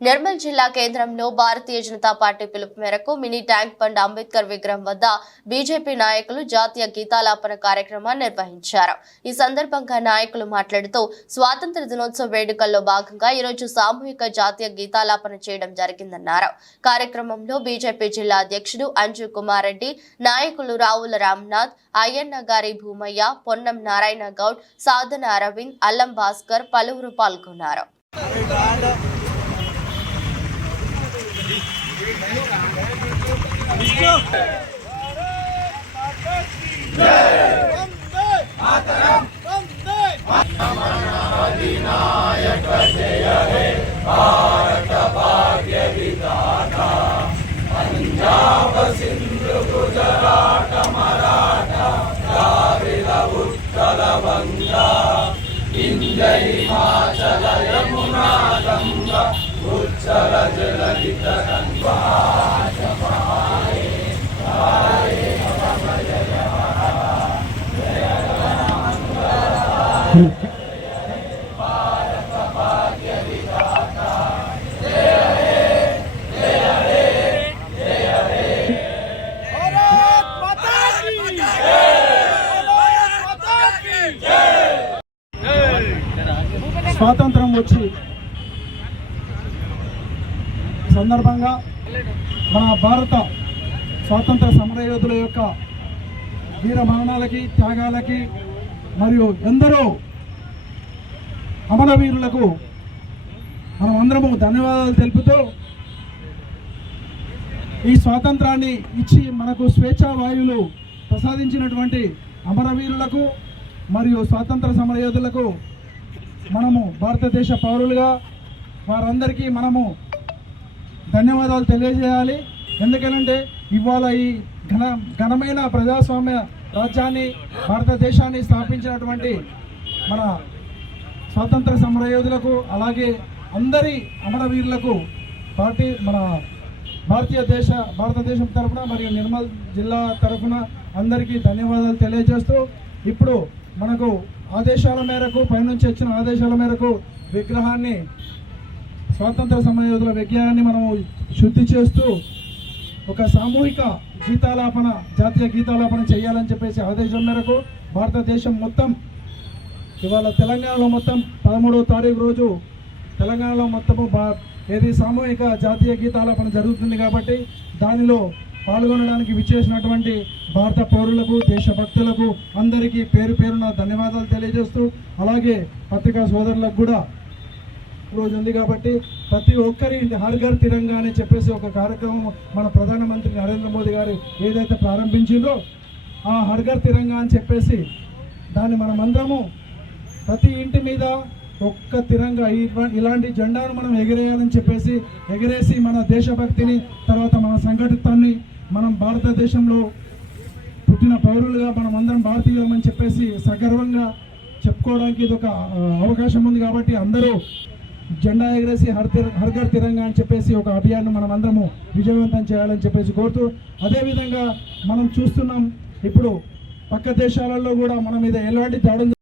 నిర్మల్ జిల్లా కేంద్రంలో భారతీయ జనతా పార్టీ పిలుపు మేరకు మినీ ట్యాంక్ బండ్ అంబేద్కర్ విగ్రహం వద్ద బీజేపీ నాయకులు జాతీయ గీతాలాపన కార్యక్రమాన్ని నిర్వహించారు। ఈ సందర్భంగా నాయకులు మాట్లాడుతూ స్వాతంత్ర దినోత్సవ వేడుకల్లో భాగంగా ఈ రోజు సామూహిక జాతీయ గీతాలాపన చేయడం జరిగిందన్నారు। కార్యక్రమంలో బీజేపీ జిల్లా అధ్యక్షుడు అంజు కుమార్ రెడ్డి, నాయకులు రావుల రామ్నాథ్, అయ్యన్న గారి భూమయ్య, పొన్నం నారాయణ గౌడ్, సాధన అరవింద్, అల్లం భాస్కర్ పలువురు పాల్గొన్నారు। पंजाब सिंधु गुजरात मराठा द्राविड उत्कल बंगा इंद्र हिमाचल यमुना गंगा उच्चल जलधित गंगा స్వాతంత్రం వచ్చి సందర్భంగా మన భారత స్వాతంత్ర సమరయోధుల యొక్క వీర మరణాలకి, త్యాగాలకి మరియు ఎందరో అమరవీరులకు మనం అందరము ధన్యవాదాలు తెలుపుతూ ఈ స్వాతంత్రాన్ని ఇచ్చి మనకు స్వేచ్ఛా వాయువులు ప్రసాదించినటువంటి అమరవీరులకు మరియు స్వాతంత్ర సమరయోధులకు మనము భారతదేశ పౌరులుగా వారందరికీ మనము ధన్యవాదాలు తెలియజేయాలి। ఎందుకంటే ఇవాళ ఈ ఘనమైన ప్రజాస్వామ్య రాజ్యాన్ని, భారతదేశాన్ని స్థాపించినటువంటి మన స్వాతంత్ర సమరయోధులకు, అలాగే అందరి అమరవీరులకు మన భారతదేశం తరఫున మరియు నిర్మల్ జిల్లా తరఫున అందరికీ ధన్యవాదాలు తెలియజేస్తూ, ఇప్పుడు మనకు ఆదేశాల మేరకు, పైనుంచి వచ్చిన ఆదేశాల మేరకు విగ్రహాన్ని, స్వాతంత్ర సమరయోధుల విగ్రహాన్ని మనము శుద్ధి చేస్తూ ఒక సామూహిక గీతాలాపన, జాతీయ గీతాలాపన చేయాలని చెప్పేసి ఆదేశం మేరకు భారతదేశం మొత్తం ఇవాళ తెలంగాణలో మొత్తం 13వ తారీఖు రోజు తెలంగాణలో మొత్తము ఏది సామూహిక జాతీయ గీతాలాపన జరుగుతుంది కాబట్టి దానిలో పాల్గొనడానికి విచ్చేసినటువంటి భారత పౌరులకు, దేశభక్తులకు అందరికీ పేరు పేరున ధన్యవాదాలు తెలియజేస్తూ, అలాగే పత్రికా సోదరులకు కూడా రోజు ఉంది కాబట్టి ప్రతి ఒక్కరి హర్ ఘర్ తిరంగా అని చెప్పేసి ఒక కార్యక్రమం మన ప్రధానమంత్రి నరేంద్ర మోదీ గారు ఏదైతే ప్రారంభించిందో ఆ హర్ ఘర్ తిరంగా అని చెప్పేసి దాన్ని మనమందరము ప్రతి ఇంటి మీద ఒక్క తిరంగా ఇలాంటి జెండాను మనం ఎగిరేయాలని చెప్పేసి ఎగిరేసి మన దేశభక్తిని, తర్వాత మన సంఘటితాన్ని, మనం భారతదేశంలో పుట్టిన పౌరులుగా మనం అందరం భారతీయులమని చెప్పేసి సగర్వంగా చెప్పుకోవడానికి ఇది ఒక అవకాశం ఉంది కాబట్టి అందరూ జెండా ఎగిరేసి హర్ ఘర్ తిరంగా అని చెప్పేసి ఒక అభియాన్ని మనం అందరము విజయవంతం చేయాలని చెప్పేసి కోరుతూ, అదేవిధంగా మనం చూస్తున్నాం ఇప్పుడు పక్క దేశాలలో కూడా మన మీద ఎలాంటి దాడులు